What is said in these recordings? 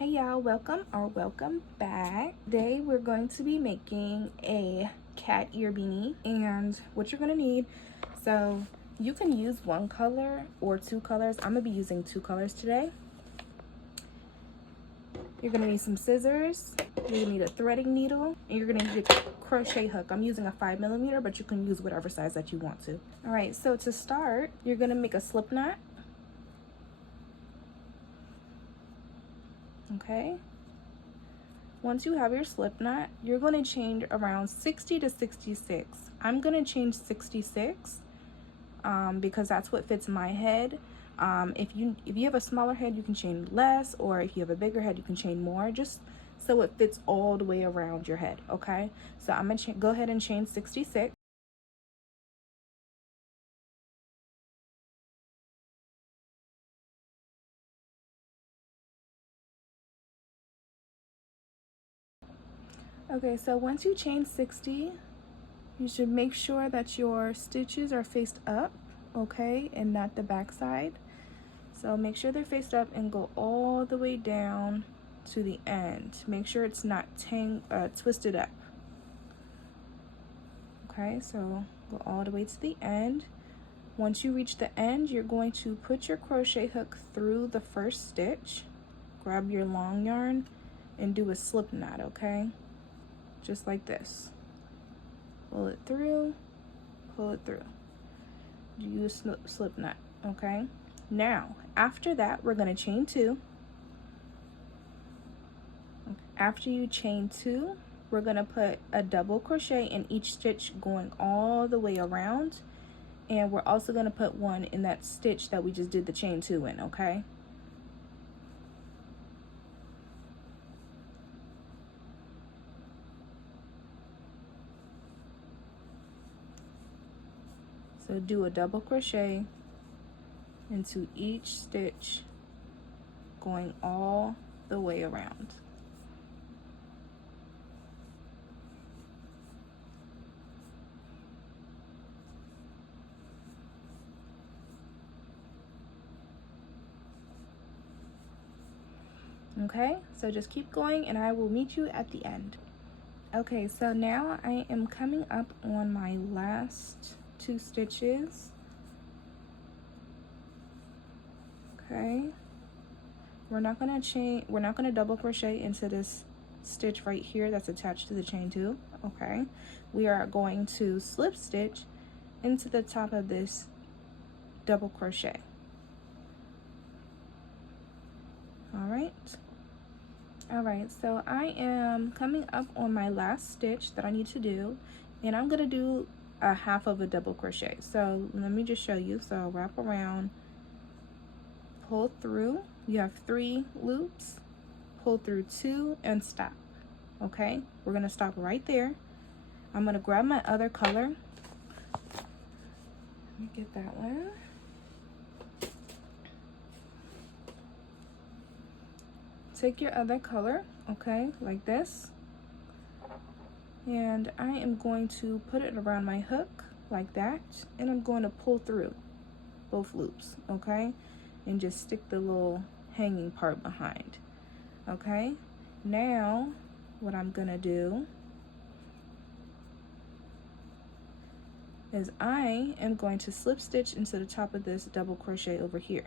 Hey y'all, welcome back. Today we're going to be making a cat ear beanie, and what you're gonna need, so you can use one color or two colors. I'm gonna be using two colors today. You're gonna need some scissors, you're gonna need a threading needle, and you're gonna need a crochet hook. I'm using a 5mm, but you can use whatever size that you want to. All right, so to start, you're gonna make a slip knot. Okay. Once you have your slip knot, you're going to change around 60 to 66. I'm going to change 66 because that's what fits my head. If you have a smaller head, you can chain less, or if you have a bigger head, you can chain more, just so it fits all the way around your head. Okay, so I'm going to go ahead and chain 66. Okay, so once you chain 60, you should make sure that your stitches are faced up, okay, and not the back side. So make sure they're faced up and go all the way down to the end. Make sure it's not twisted up. Okay, so go all the way to the end. Once you reach the end, you're going to put your crochet hook through the first stitch. Grab your long yarn and do a slip knot, okay? Just like this. Pull it through, pull it through. Do a slip knot, okay? Now, after that, we're going to chain two. After you chain two, we're going to put a double crochet in each stitch going all the way around. And we're also going to put one in that stitch that we just did the chain two in, okay? So do a double crochet into each stitch going all the way around. Okay, so just keep going and I will meet you at the end. Okay, so now I am coming up on my last two stitches. Okay, we're not gonna double crochet into this stitch right here that's attached to the chain two. Okay, we are going to slip stitch into the top of this double crochet. All right, so I am coming up on my last stitch that I need to do, and I'm gonna do a half of a double crochet. So let me just show you. So wrap around, pull through. You have 3 loops, pull through 2 and stop. Okay, we're gonna stop right there. I'm gonna grab my other color. Let me get that one. Take your other color, okay, like this, and I am going to put it around my hook like that, and I'm going to pull through both loops, okay, and just stick the little hanging part behind. Okay, now what I'm gonna do is I am going to slip stitch into the top of this double crochet over here.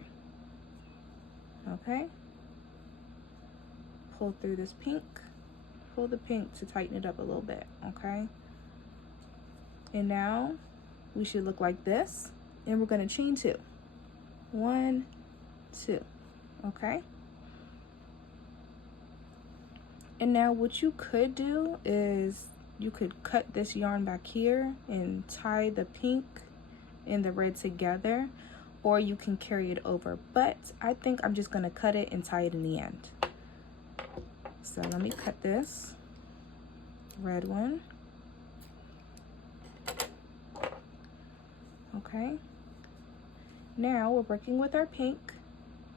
Okay, pull through this pink, pull the pink to tighten it up a little bit. Okay, and now we should look like this, and we're going to chain 2. 1, 2. Okay, and now what you could do is you could cut this yarn back here and tie the pink and the red together, or you can carry it over, but I think I'm just going to cut it and tie it in the end. So let me cut this red one. Okay, now we're working with our pink.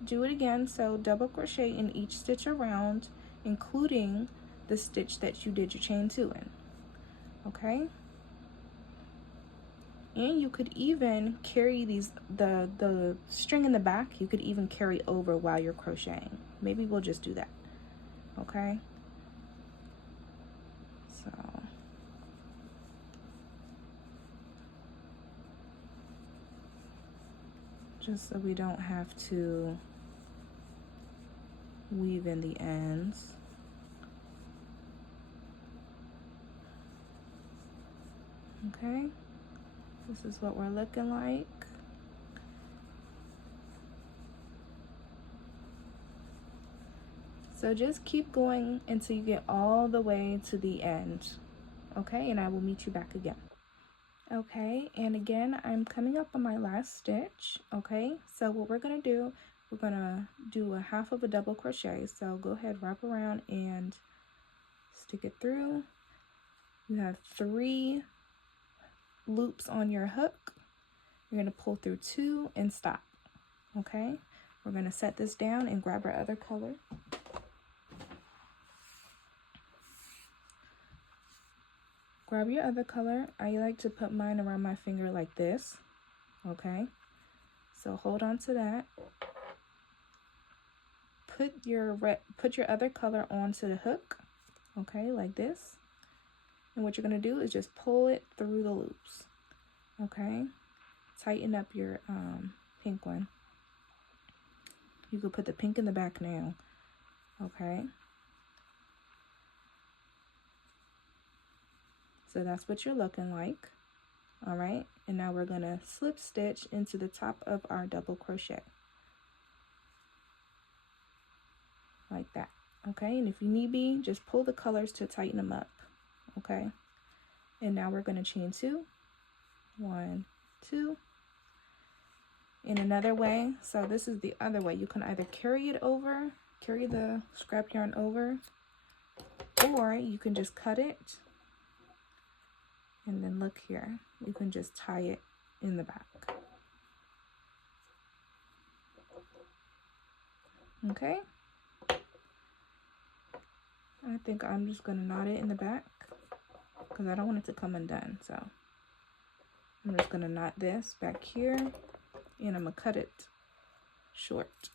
Do it again, so double crochet in each stitch around, including the stitch that you did your chain 2 in. Okay, and you could even carry the string in the back, you could even carry over while you're crocheting. Maybe we'll just do that. okay? So just so we don't have to weave in the ends. Okay, this is what we're looking like. So just keep going until you get all the way to the end, okay? And I will meet you back again. Okay, and again, I'm coming up on my last stitch, okay? So what we're gonna do, we're gonna do a half of a double crochet. So go ahead, wrap around and stick it through. You have 3 loops on your hook. You're gonna pull through 2 and stop, okay? We're gonna set this down and grab our other color. Grab your other color. I like to put mine around my finger like this, okay? So hold on to that. Put your other color onto the hook, okay, like this. And what you're gonna do is just pull it through the loops, okay? Tighten up your pink one. You could put the pink in the back now, okay? So that's what you're looking like, all right? And now we're gonna slip stitch into the top of our double crochet, like that, okay? And if you need be, just pull the colors to tighten them up, okay? And now we're gonna chain 2, 1, 2. In another way, so this is the other way. You can either carry the scrap yarn over, or you can just cut it. And then look here, you can just tie it in the back. Okay? I think I'm just gonna knot it in the back because I don't want it to come undone. So I'm just gonna knot this back here and I'm gonna cut it short.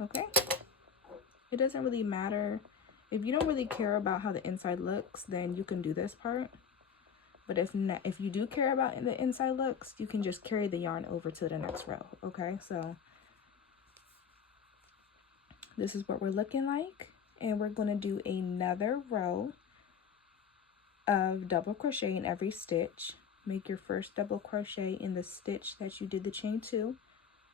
Okay? It doesn't really matter. If you don't really care about how the inside looks, then you can do this part. But if you do care about the inside looks, you can just carry the yarn over to the next row, okay? So this is what we're looking like. And we're gonna do another row of double crochet in every stitch. Make your first double crochet in the stitch that you did the chain to,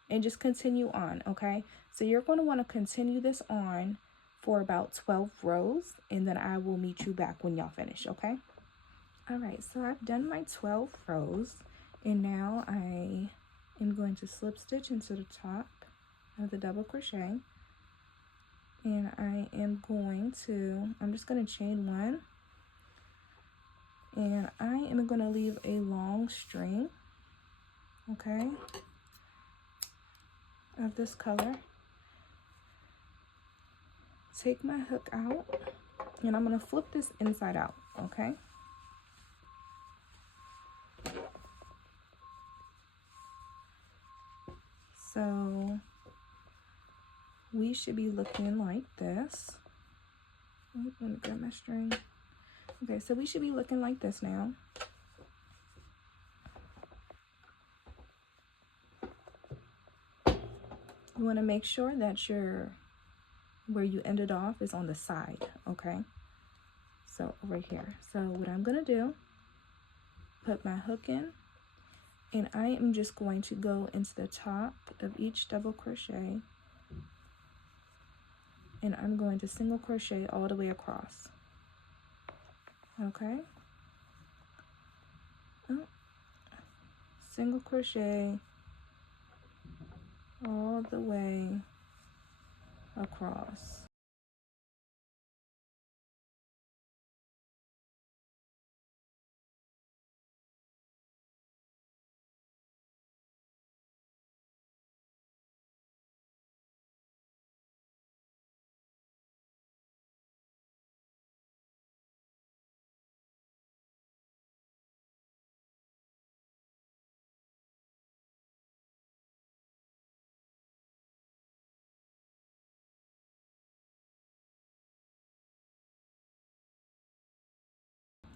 and just continue on, okay? So you're gonna wanna continue this on for about 12 rows, and then I will meet you back when y'all finish, okay? All right, so I've done my 12 rows, and now I am going to slip stitch into the top of the double crochet, and I'm just going to chain 1, and I am going to leave a long string, okay, of this color. Take my hook out, and I'm going to flip this inside out, okay? So we should be looking like this. Oh, let me grab my string. Okay, so we should be looking like this now. You want to make sure that where you ended off is on the side, okay? So right here. So what I'm gonna do, put my hook in, and I am just going to go into the top of each double crochet, and I'm going to single crochet all the way across, okay? Oh, single crochet all the way across.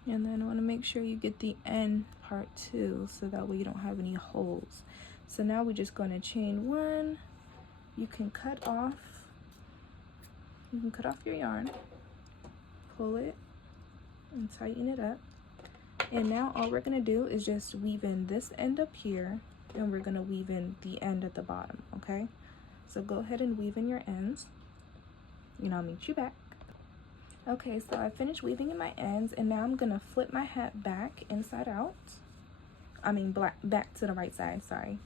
And then I want to make sure you get the end part too, so that way you don't have any holes. So now we're just going to chain 1. You can cut off your yarn, pull it and tighten it up. And now all we're going to do is just weave in this end up here, and we're going to weave in the end at the bottom, okay? So go ahead and weave in your ends, and I'll meet you back. Okay, so I finished weaving in my ends, and now I'm going to flip my hat back inside out. I mean back to the right side, sorry.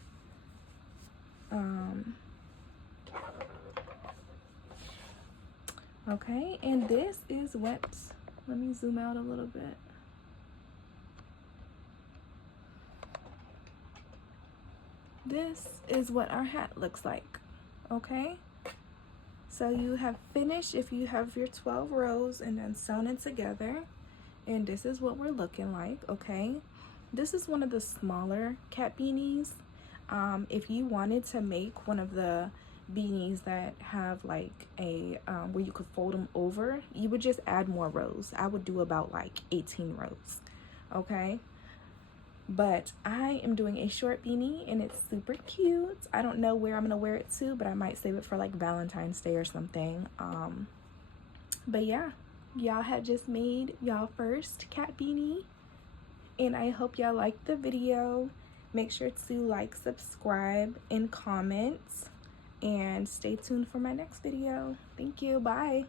Okay, and this is what, let me zoom out a little bit. This is what our hat looks like, okay? So you have finished, if you have your 12 rows and then sewn it together, and this is what we're looking like, okay? This is one of the smaller cat beanies. If you wanted to make one of the beanies that have like a where you could fold them over, you would just add more rows. I would do about like 18 rows, okay? But I am doing a short beanie and it's super cute. I don't know where I'm gonna wear it to, but I might save it for like Valentine's Day or something. But yeah, y'all had just made y'all first cat beanie, and I hope y'all liked the video. Make sure to like, subscribe, and comment, and stay tuned for my next video. Thank you. Bye.